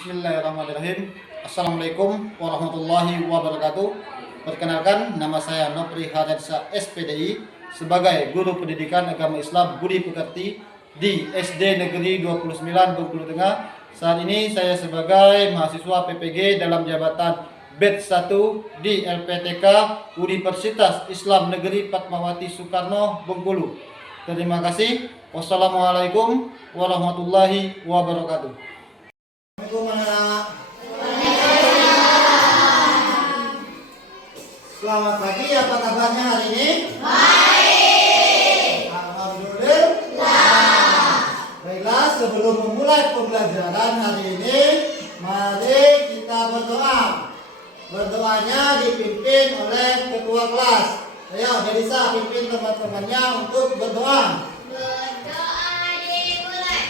Bismillahirrahmanirrahim. Assalamualaikum warahmatullahi wabarakatuh. Perkenalkan, nama saya Nopri Harensa SPDI sebagai Guru Pendidikan Agama Islam Budi Pekerti di SD Negeri 29 Bengkulu Tengah. Saat ini saya sebagai mahasiswa PPG dalam jabatan Batch 1 di LPTK Universitas Islam Negeri Fatmawati Soekarno Bengkulu. Terima kasih. Wassalamualaikum warahmatullahi wabarakatuh. Selamat pagi, apa kabarnya hari ini? Baik. Alhamdulillah. Baiklah, sebelum memulai pembelajaran hari ini, mari kita berdoa. Berdoanya dipimpin oleh ketua kelas. Ayo, Delisa pimpin teman-temannya untuk berdoa. Berdoa dimulai.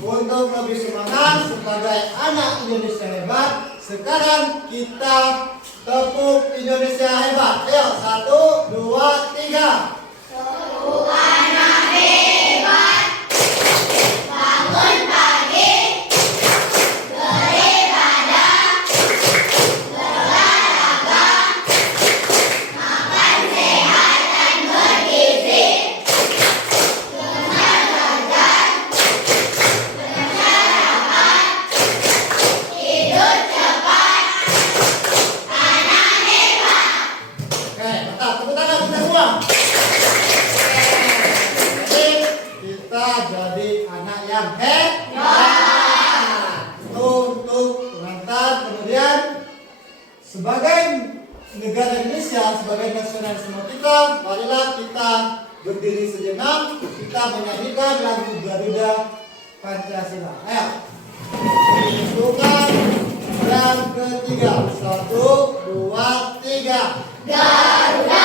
Untuk lebih semangat sebagai anak Indonesia hebat, sekarang kita tepuk Indonesia hebat. Ayo, 1, 2, 3. Jadi anak yang hebat. Untuk pengantar, kemudian sebagai negara Indonesia, sebagai nasionalisme kita, marilah kita berdiri sejenak, kita menyanyikan lagu Garuda Pancasila. Ayo, hitungan yang ketiga, 1, 2, 3. Garuda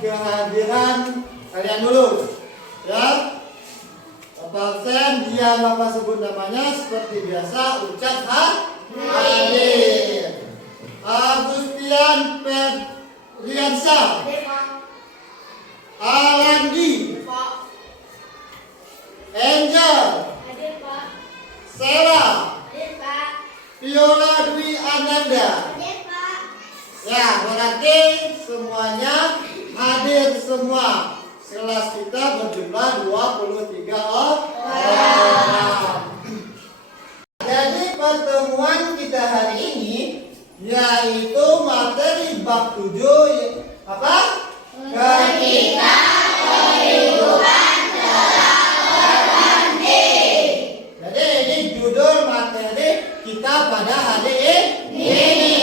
kehadiran kalian dulu, ya. Bapak absen, dia Bapak sebut namanya seperti biasa, ucap hadir. Agustian Pedriansa, Alandi, Angel, Sela, Viola Dwi Ananda. Ya, berarti semuanya hadir semua. kelas kita berjumlah 23 orang. Jadi pertemuan kita hari ini yaitu materi bab 7 apa? Ketika kehidupan telah berhenti. Jadi ini judul materi kita pada hari ini.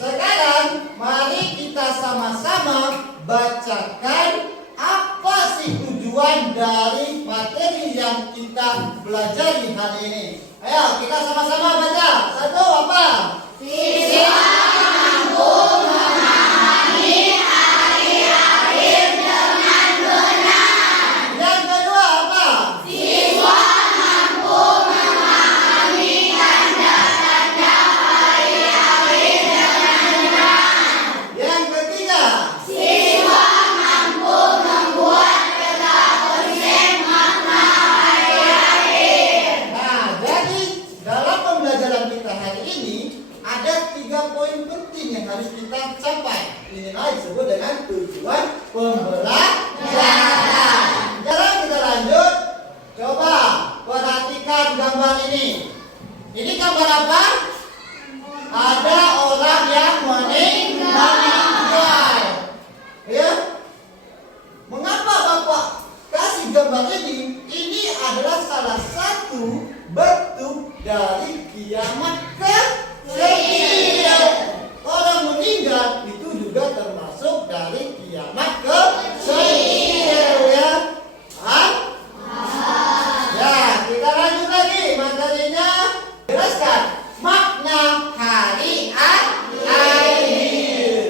Sekarang mari kita sama-sama bacakan apa sih tujuan dari materi yang kita pelajari hari ini. Ayo kita sama-sama baca. Satu apa? Siswa mampu memahami hari-hari dengan benar. Yang kedua apa? Siswa mampu memahami tanda-tanda hari-hari dengan benar. Yang ketiga? Siswa mampu membuat peta konsep makna hari-hari. Nah, jadi dalam pembelajaran kita hari ini ada 3 poin penting yang harus kita capai. Inilah disebut dengan tujuan pembelajaran. Sekarang kita lanjut. Coba perhatikan gambar ini. Ini gambar apa? Ada orang yang meninggal. Ya? Mengapa Bapak kasih gambar ini? Ini adalah salah satu bentuk dari kiamat kecil. Orang meninggal itu juga termasuk dari kiamat kecil, ya. Ya, kita lanjut lagi materinya. Jelaskan makna hari akhir.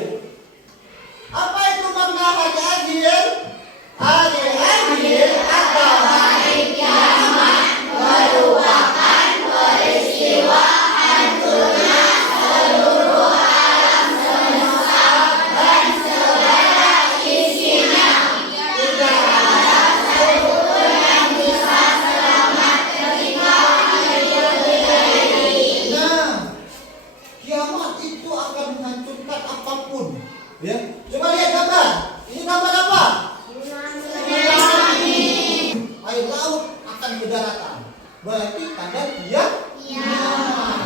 Apa itu makna hari akhir? Hari akhir atau hari kiamat merupakan peristiwa hancurnya seluruh alam semesta dan segala isinya. Tidak ada satupun yang bisa selamat ketika akhir terjadi. Nah, kiamat itu akan menghancurkan apapun. Ya, coba lihat gambar. Ini gambar apa? Air laut akan ke daratan. Berarti tanda kiamat.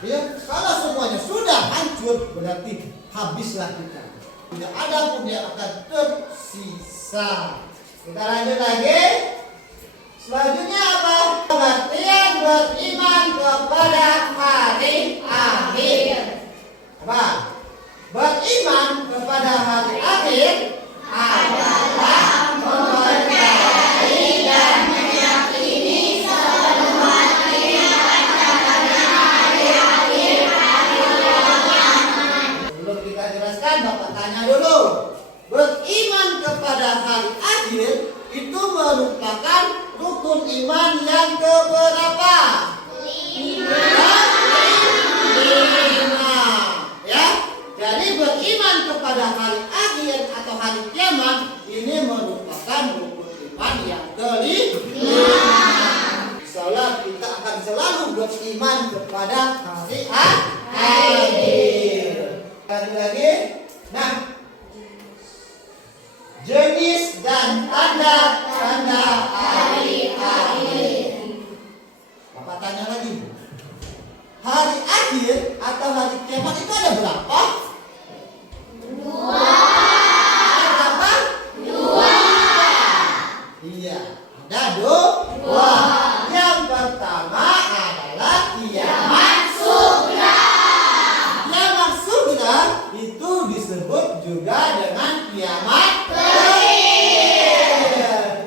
Ya, kalau semuanya sudah hancur berarti habislah kita. Tidak ada pun yang akan tersisa. Kita lanjut lagi. Selanjutnya apa? Pengertian beriman kepada hari akhir. Apa? Beriman kepada hari akhir adalah mempercayai dan meyakini sebenarnya tanda-tanda hari-akhir kiamat. Sebelum kita jelaskan, Bapak tanya dulu. Beriman kepada hari akhir itu merupakan rukun iman yang keberapa? 5. Ya. Jadi beriman kepada hari akhir atau hari kiamat ini merupakan rukun iman yang kelima. Insyaallah kita akan selalu beriman kepada hari akhir. Lagi. Nah, jenis dan tanda-tanda hari akhir. Bapak tanya lagi. Hari akhir atau hari kiamat itu ada berapa? 2. Ada berapa? 2. Iya, ada 2. Yang pertama adalah kiamat sugra. Kiamat sugra itu disebut juga dengan kiamat kecil.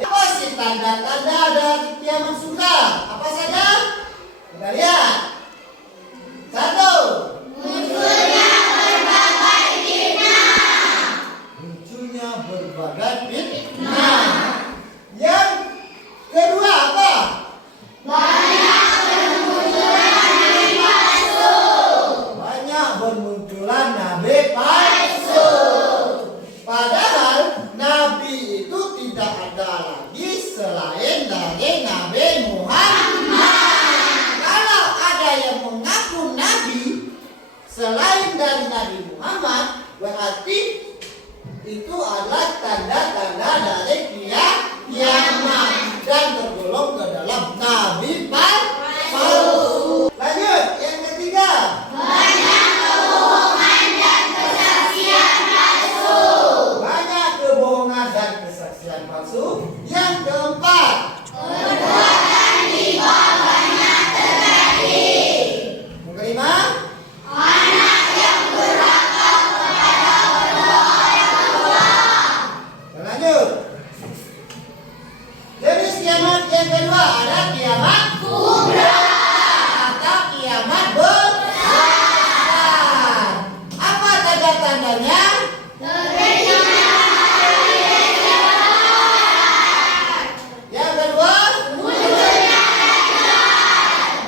dan kesaksian palsu. Yang keempat, Perbuatan riba banyak terjadi. yang kelima, Anak yang durhaka kepada kedua orang tua. dan lanjut. Jenis kiamat yang kedua ada kiamat Kubra. atau kiamat besar. Apa tanda-tandanya? Terjadinya Yang kedua, munculnya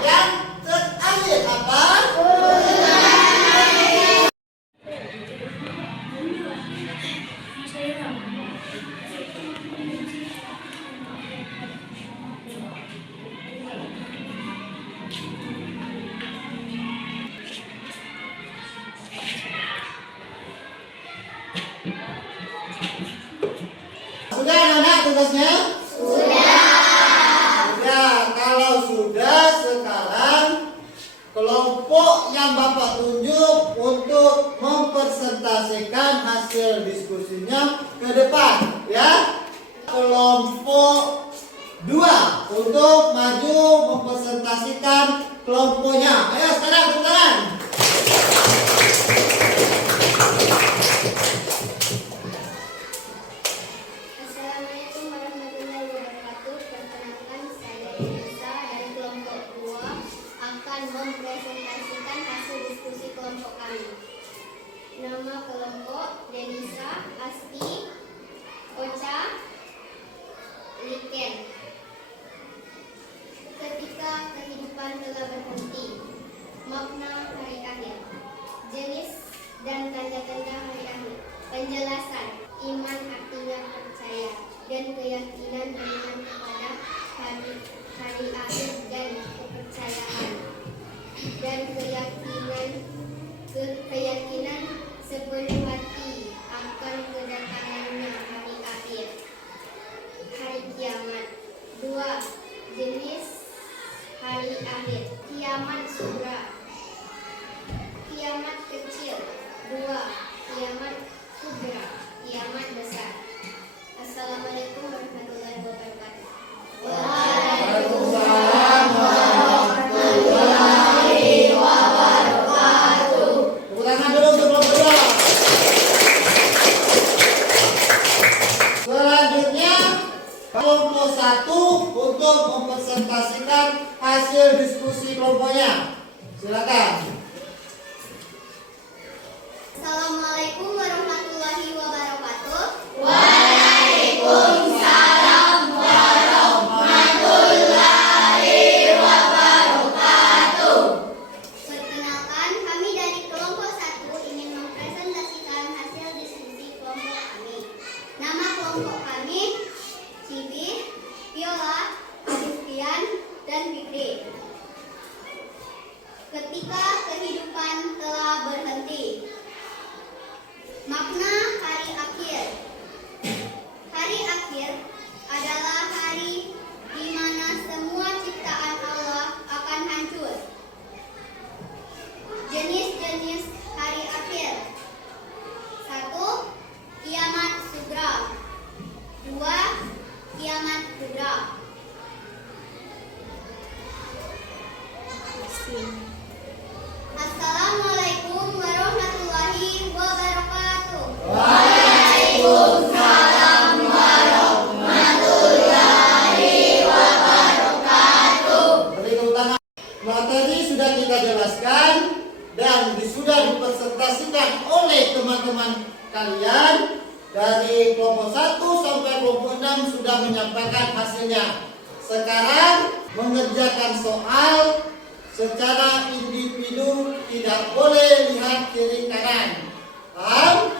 yang terakhir apa? Sudah anak tugasnya? Sudah, kalau sudah sekarang kelompok yang Bapak tunjuk untuk mempresentasikan hasil diskusinya ke depan ya. Kelompok 2 untuk maju mempresentasikan kelompoknya. Ayo sekarang tepuk tangan. Assalamualaikum warahmatullahi wabarakatuh. Perkenalkan, saya Denisa dan kelompok 2 akan mempresentasikan hasil diskusi kelompok kami. Nama kelompok Denisa, Asti, Ocha, Liken. Ketika kehidupan telah berhenti, makna hari akhir, jenis dan tanda-tanda hari akhir. Penjelasan: iman artinya percaya dan keyakinan beriman kepada hari akhir dan kepercayaan dan keyakinan sepenuh hati akan kedatangannya hari akhir, hari kiamat. 2. Jenis hari akhir: kiamat sugra, kiamat kecil. 2. Kiamat kubra, kiamat besar. Assalamualaikum warahmatullahi wabarakatuh. Waalaikumsalam warahmatullahi wabarakatuh. Tepuk tangan dulu untuk kelompok 2. Selanjutnya kelompok 1 untuk mempresentasikan hasil diskusi kelompoknya. Silakan. Assalamualaikum warahmatullahi wabarakatuh. Waalaikumsalam warahmatullahi wabarakatuh. Perkenalkan, kami dari kelompok 1 ingin mempresentasikan hasil diskusi kelompok kami. Nama kelompok kami Cibi, Viola, Afifian, dan Fikri. Ketika kehidupan telah berhenti, makna hari akhir. Hari akhir adalah hari di mana semua ciptaan Allah akan hancur. Jenis-jenis hari akhir: 1. Kiamat sugra. 2. Kiamat kubra. Assalamualaikum warahmatullahi wabarakatuh. Waalaikumsalam warahmatullahi wabarakatuh. Beri tepuk tangan. Materi sudah kita jelaskan dan sudah dipresentasikan oleh teman-teman kalian. Dari kelompok 1 sampai kelompok 6 sudah menyampaikan hasilnya. Sekarang mengerjakan soal secara individu, tidak boleh lihat kiri kanan. Paham?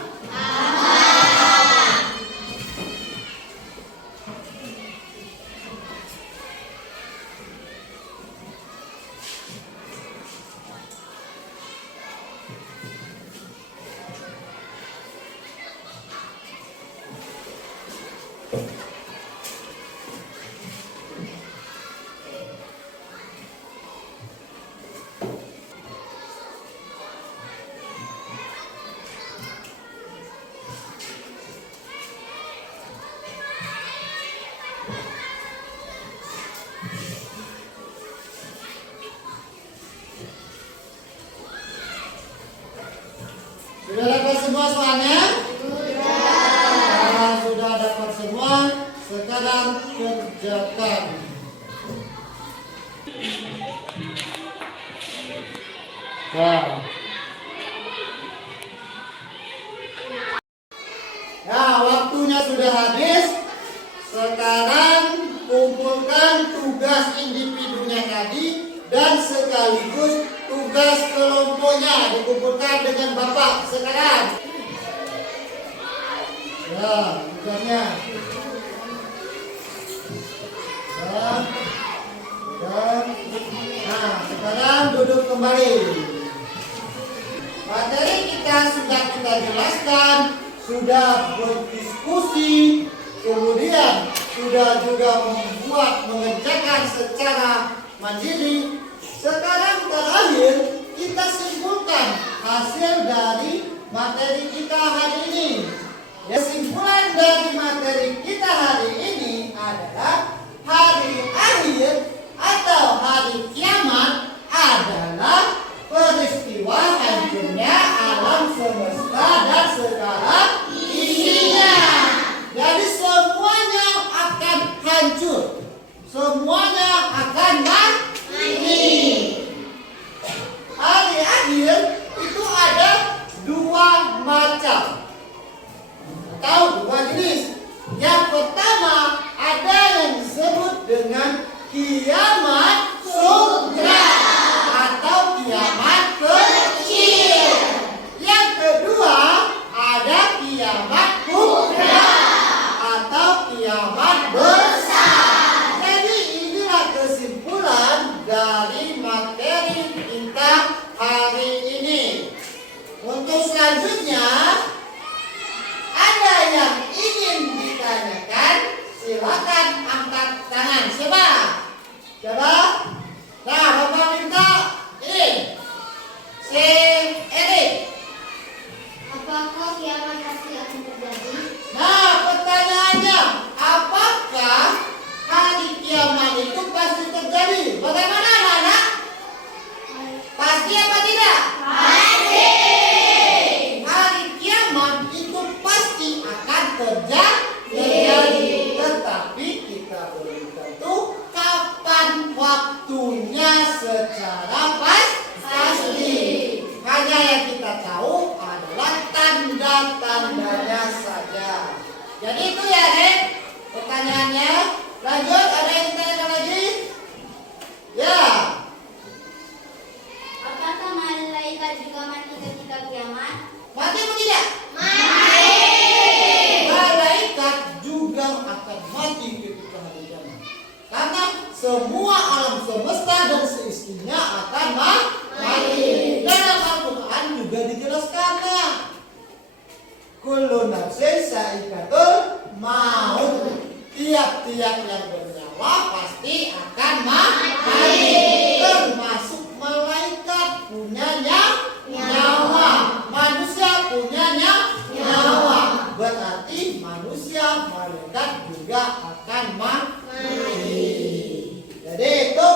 soalnya? Sudah dapat semua. Sekarang kerjakan. Nah. Nah, waktunya sudah habis. Sekarang kumpulkan tugas individunya tadi dan sekaligus tugas kelompoknya dikumpulkan dengan Bapak sekarang. Ya, tugasnya. Nah, sekarang duduk kembali. Materi kita sudah kita jelaskan, sudah berdiskusi, kemudian sudah juga mengerjakan secara mandiri. Sekarang terakhir kita simpulkan hasil dari materi kita hari ini. Kesimpulan dari materi kita hari ini adalah hari akhir atau hari kiamat adalah peristiwa hancurnya alam semesta dan segala isinya. Jadi semuanya akan hancur, semuanya akan mati. Hari akhir itu ada dua macam atau dua jenis. Yang pertama ada yang disebut dengan kiamat sugra atau kiamat kecil. Yang kedua ada kiamat kubra atau kiamat besar. Jadi inilah kesimpulan dari materi kita hari ini. Untuk selanjutnya ada yang ingin ditanyakan, silakan angkat tangan. Siapa? Siapa? Nah, Bapak minta ini. Si Erik. Apakah kiamat pasti akan terjadi? Nah, pertanyaannya, apakah hari kiamat itu pasti terjadi? Bagaimana anak-anak? Pasti apa tidak? Pasti. Hari kiamat itu pasti akan terjadi. Tetapi kita belum tentu kapan waktunya secara pasti. Hanya yang kita tahu adalah tanda-tandanya saja. Jadi itu ya, Dek. Pertanyaannya. Lanjut, ada yang tanya lagi? Ya. Apakah malaikat juga mati ketika kiamat? Mati atau tidak? Mati. Malaikat juga akan mati ketika hari kiamat. Karena semua alam semesta dan seisinya akan mati. Dalam Al-Quran juga dijelaskannya. Kullu nafsin sa'iqatul maut. Tiap-tiap yang bernyawa pasti akan mati. Termasuk malaikat punya nyawa. Manusia punya nyawa. Berarti manusia, malaikat juga akan mati. Jadi itu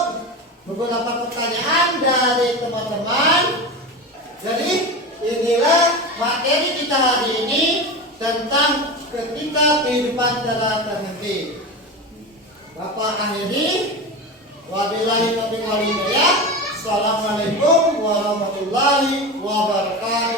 beberapa pertanyaan dari teman-teman. Jadi inilah materi kita hari ini tentang ketika kehidupan telah terhenti. Bapak akhiri. Wabillahi taufiq wal hidayah. Assalamualaikum warahmatullahi wabarakatuh.